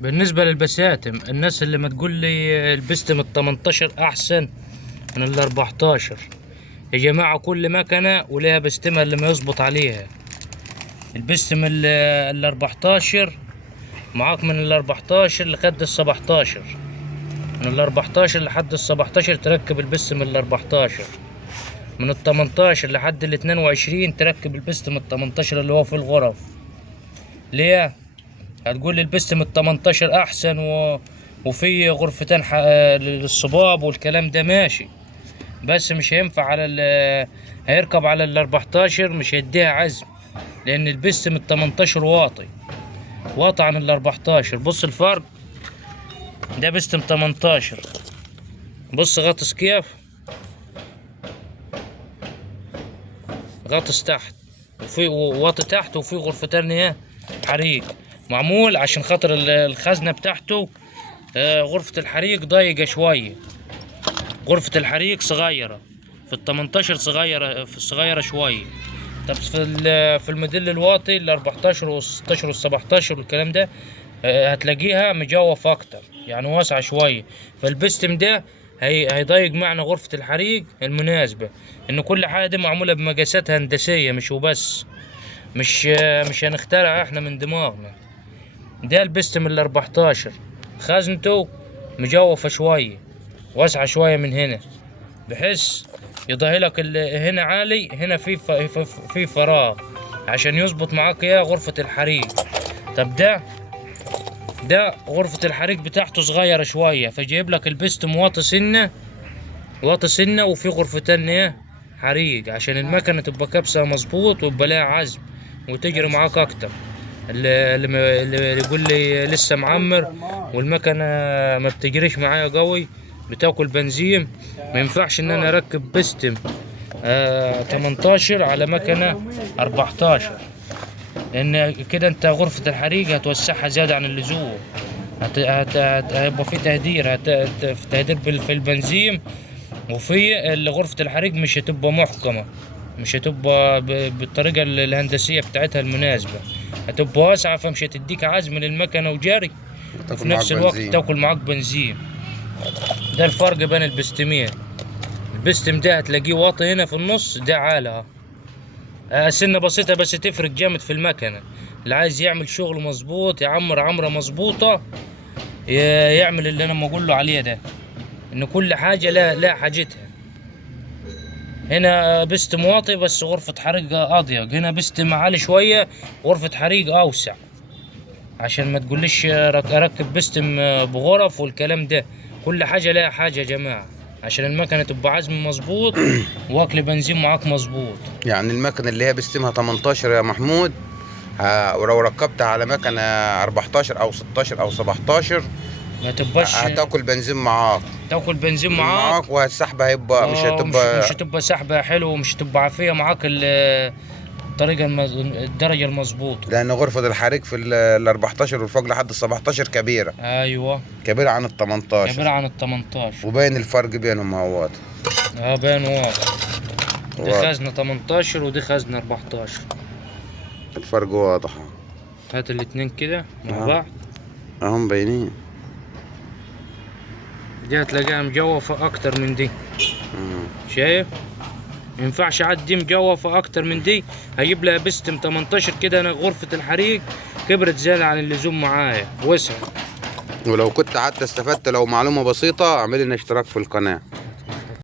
بالنسبة للبساتم، الناس اللي ما تقول لي البستم ال 18 أحسن من ال 14، يا جماعة كل مكنة وليها بستمها اللي ما يظبط عليها. البستم ال 14 معاك من ال 14 لحد ال 17، من ال 14 لحد ال 17 تركب البستم ال 14، من ال 18 لحد ال 22 تركب البستم ال 18 اللي هو في الغرف. ليه؟ هتقول لي البستم ال 18 احسن وفي غرفتين للصباب والكلام ده ماشي، بس مش هينفع على هيركب على ال 14 مش هيديها عزم، لان البستم ال 18 واطي عن ال 14. بص الفرق، ده بستم 18، بص غطس كيف، غطس تحت وفي واطي تحت وفي غرفتين ايه حريق، معمول عشان خاطر الخزنة بتاعته غرفة الحريق ضيقة شوية، غرفة الحريق صغيرة، في ال 18 صغيرة شوية. طب في الموديل الواطي ال 14 وال 16 وال 17 والكلام ده هتلاقيها مجوف اكتر، يعني واسعة شوية. فالبستم ده هيضيق معنا غرفة الحريق المناسبة، ان كل حاجة دي معمولة بمقاسات هندسية مش وبس، مش هنخترع احنا من دماغنا. ده البستم ال 14 خزنته مجوفة شوية، واسعة شوية من هنا، بحيث يضاهلك هنا عالي، هنا في فراغ عشان يظبط معاك ايه غرفة الحريق. طب ده غرفة الحريق بتاعته صغيرة شوية، فجايب لك البستم واطي سنة وفي غرفتين ايه حريق، عشان المكنة تبقى كبسة مظبوط ويبقى لها عزم وتجري معاك اكتر. اللي يقول لي لسه معمر والمكنة ما بتجريش معايا قوي بتاكل بنزين، ما ينفعش ان انا اركب بستم 18 على مكنة 14، لان كده انت غرفة الحريق هتوسعها زيادة عن اللزوم، هيبقى في تهدير، في تهدير في البنزين، وفي غرفة الحريق مش هتبقى محكمة، مش هتبقى بالطريقة الهندسية بتاعتها المناسبة، هتبقى واسعة، فمش هتديك عزم للمكنة وجري، وفي نفس الوقت تاكل معاك بنزين. ده الفرق بين البستمين. البستم ده هتلاقيه واطي هنا في النص، ده عالي سنة بسيطة بس تفرق جامد في المكنة. اللي عايز يعمل شغل مظبوط يعمر عمرة مظبوطة يعمل اللي انا بقول له عليه ده، ان كل حاجة لا حاجتها. هنا بستم واطي بس غرفة حريق اضيق، هنا بستم عالي شوية غرفة حريق اوسع، عشان ما تقوليش اركب بستم بغرف والكلام ده. كل حاجة لها حاجة يا جماعة، عشان المكنة تبقى عزم مظبوط واكل بنزين معاك مظبوط. يعني المكنة اللي هي بستمها 18 يا محمود، ولو ركبتها على مكنة 14 او 16 او 17 ما تبقاش هتاكل بنزين معاك، تاكل بنزين معاك والسحبة هيبقى مش هتبقى سحبة حلوة، ومش هتبقى عافية معاك الطريقة الدرجة المظبوطة، لأن غرفة الحريق في ال 14 والفوق لحد ال 17 كبيرة. ايوه كبيرة عن ال 18. كبيرة عن ال 18، وباين الفرق بينهم اهوت. باين واضح. دي خزنة 18 ودي خزنة 14، الفرق واضح. هات الاتنين كده مع بعض اهم باينين. دي هتلاقيها مجوفة اكتر من دي، شايف؟ مينفعش عاد دي مجوفة اكتر من دي، هجيب لها بستم 18 كده. انا غرفة الحريق كبرت زيادة عن اللزوم معايا وسع. ولو كنت حتى استفدت لو معلومة بسيطة اعمل لنا اشتراك في القناة.